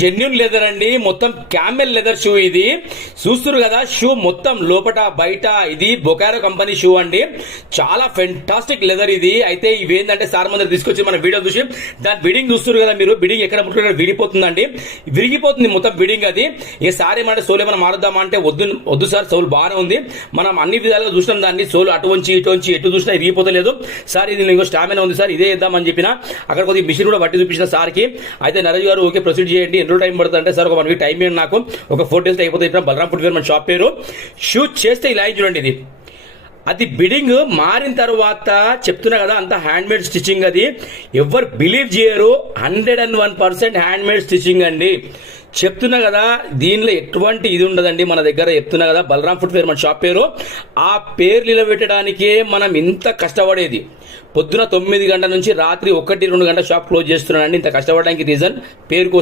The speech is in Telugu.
జెన్యున్ లెదర్ అండి. మొత్తం క్యామెల్ లెదర్ షూ ఇది చూస్తున్నారు కదా. షూ మొత్తం లోపట బయట ఇది బొకారో కంపెనీ షూ అండి. చాలా ఫెంటాస్టిక్ లెదర్ ఇది. అయితే ఇవేంటంటే సార్ ముందర తీసుకొచ్చి మన వీడియో చూసి దాని బిడింగ్ చూస్తున్నారు కదా మీరు. బిడింగ్ ఎక్కడ ముట్టుకుంటే విడిపోతుందండి, విరిగిపోతుంది మొత్తం బిడింగ్. అది ఇక సార్ ఏమంటే సోల్ ఏమైనా మారుద్దామా అంటే వద్దు సార్, సోల్ బాగానే ఉంది, మనం అన్ని విధాలుగా చూసినాం దాన్ని. సోల్ అటువంటి ఇటువంటి ఎటు చూసినా విరిగిపోతలేదు సార్, ఇది ఇంకో స్టామినా ఉంది సార్, ఇదే ఇద్దామని చెప్పిన. అక్కడ కొద్దిగా మిషన్ కూడా పట్టి చూపించిన సార్కి. అయితే నరేష్ గారు ఓకే ప్రొసీడ్ చేయండి, ఎన్నో టైం పడుతుంది అంటే సార్ ఒక 1 వీక్ టైం ఇవ్వండి నాకు, ఒక 4 days అయిపోతుంది. బలరాం ఫుట్వేర్ మన షాప్ పేరు. షూట్ చేస్తే ఇలా చూడండి, ఇది అది బిడింగ్ మారిన తర్వాత చెప్తున్నా కదా, అంత హ్యాండ్ మేడ్ స్టిచ్చింగ్. అది ఎవరు బిలీవ్ చేయరు, 101% హ్యాండ్ మేడ్ స్టిచ్చింగ్ అండి. చెప్తున్నా కదా, దీనిలో ఎటువంటి ఇది ఉండదండి మన దగ్గర. చెప్తున్నా కదా, బలరాం ఫుట్వేర్ మన షాప్ పేరు. ఆ పేరు నిలబెట్టడానికే మనం ఇంత కష్టపడేది. పొద్దున 9 గంటల నుంచి రాత్రి 1-2 గంటల షాప్ క్లోజ్ చేస్తున్నానండి. ఇంత కష్టపడడానికి రీజన్ పేరు కోసం.